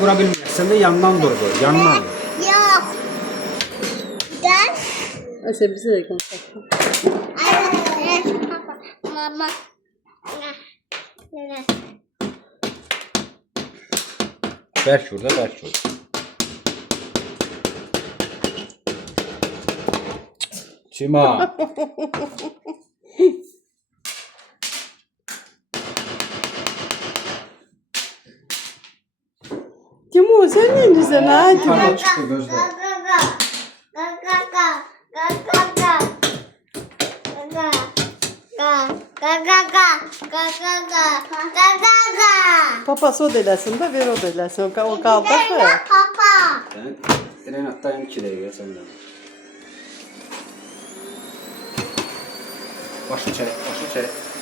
Vura bilmirsən də yandan dur bu, yandan. Yok. Gel. Ayşe bize de konuşalım. Papa. Mama. Ne? Bərk vur da, bərk vur. Çima. Timur sen ne güzel ha Timur. Yukarıdan çıktı gözler. Papası o deləsin də, ver o deləsin. O qaldı ki. Papa. Sen Renat'tan 2 dəqiqə səndən. Başı çək, başı çək.